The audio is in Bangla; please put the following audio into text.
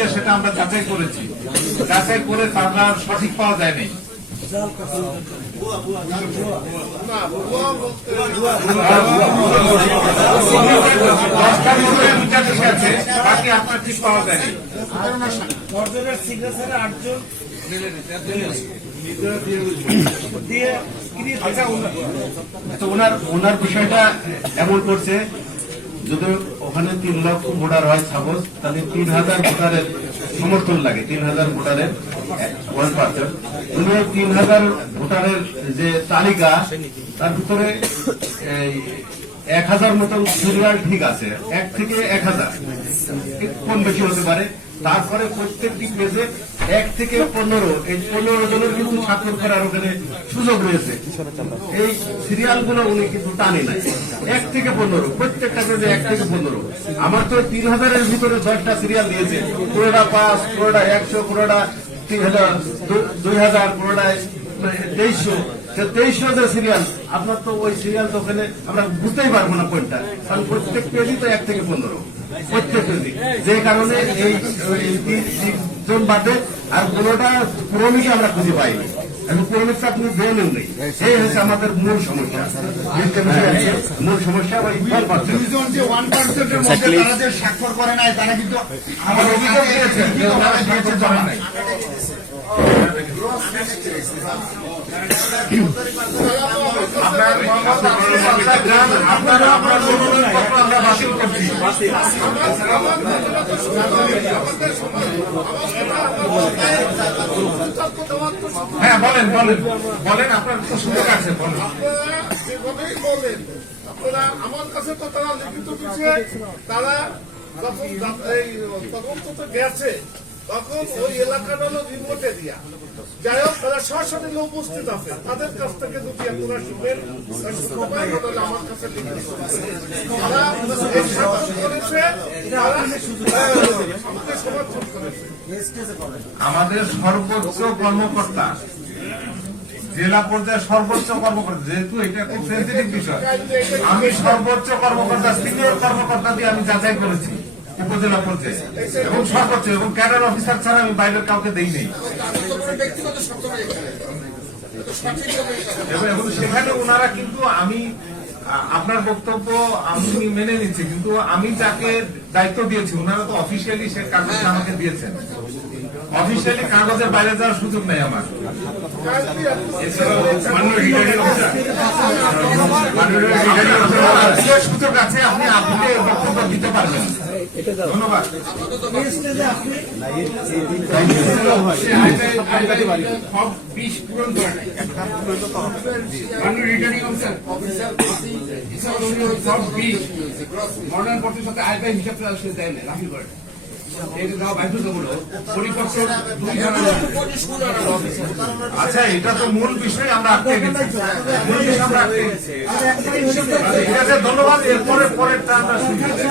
দিয়ে সেটা আমরা যাচাই করেছি, যাচাই করে তারা সঠিক পাওয়া যায়নি। বাকি আপনার ঠিক পাওয়া যায়নি। ওনার বিষয়টা এমন করছে, যদি ওখানে 3 লক্ষ ভোটার হয় সাপোজ, তাহলে 3000 ভোটারের সমর্থন লাগে, 3000 ভোটারের 1%। উনি 3000 ভোটারের যে তালিকা, তার ভিতরে 1000 মতন সিরিয়াল ঠিক আছে, 1 থেকে 1000 কম বেশি হতে পারে। তারপরে প্রত্যেকটি পেজে 1 থেকে 15, এই 15 জনের কিন্তু স্বাক্ষর করার ওখানে সুযোগ রয়েছে। এই সিরিয়াল গুলো উনি কিন্তু টানে নাই, 1 থেকে 15, প্রত্যেকটা পেজে 1 থেকে 15। আমার তো 3000-এর ভিতরে 10টা সিরিয়াল দিয়েছে, কোনোটা 5, কোনোটা 100, কোনোটা 2000, কোনোটা 2300। 2300 যে সিরিয়াল, আপনার তো ওই সিরিয়াল তো ওখানে আমরা বুঝতেই পারবো না কোনটা, কারণ প্রত্যেক পেজই তো 1 থেকে 15 প্রত্যেক পেজই। যে কারণে এই 3 জন বাদে আর কোনোটা পুরোনিকে আমরা খুঁজে পাইনি। এখন পুরোনিকটা আপনি দেনও নেই, এই হচ্ছে আমাদের মূল সমস্যা। মূল সমস্যা ওই 1%। যে 1%-এর মধ্যে তারা যে স্বাক্ষর করে নাই, তারা কিন্তু আমার অভিযোগ দিয়েছে জমা নাই। হ্যাঁ বলেন বলেন বলেন, আপনার তো সুযোগ আছে, বলেন। সেভাবেই বলেন আপনারা। আমার কাছে তো তারা লিখিত দিচ্ছে, তারা যখন এই তদন্ত তো গেছে, তখন ওই এলাকাটা হলো রিমোটে দিয়া। যাই হোক, তারা সরাসরি উপস্থিত আছে, তাদের কাছ থেকে দুটি আপনারা শুনবেন। আমার কাছে তারা সমর্থন করেছে, আমাদের সর্বোচ্চ কর্মকর্তা, জেলা পর্যায়ে সর্বোচ্চ কর্মকর্তা, যেহেতু এটা খুব সেন্সিটিভ বিষয়, আমি সর্বোচ্চ কর্মকর্তা, সিনিয়র কর্মকর্তা দিয়ে আমি যাচাই করেছি উপজেলা পর্যায়ে, এবং সর্বোচ্চ, এবং ক্যাডার অফিসার ছাড়া আমি বাইরের কাউকে দেই নেই। এবং সেখানে ওনারা কিন্তু, আমি আপনার বক্তব্য আমি মেনে নিচ্ছি, কিন্তু আমি যাকে দায়িত্ব দিয়েছি ওনারা তো অফিসিয়ালি সে কাগজটা আমাকে দিয়েছেন। অফিসিয়ালি কাগজের বাইরে যাওয়ার সুযোগ নেই আমার। সুযোগ আছে, আপনি আপনি বক্তব্য দিতে পারবেন। ধন্যবাদ। আচ্ছা, এটা তো মূল বিষয়, আমরা আটকে গেছি। ঠিক আছে, ধন্যবাদ। এরপরে পরেরটা আমরা শুনতে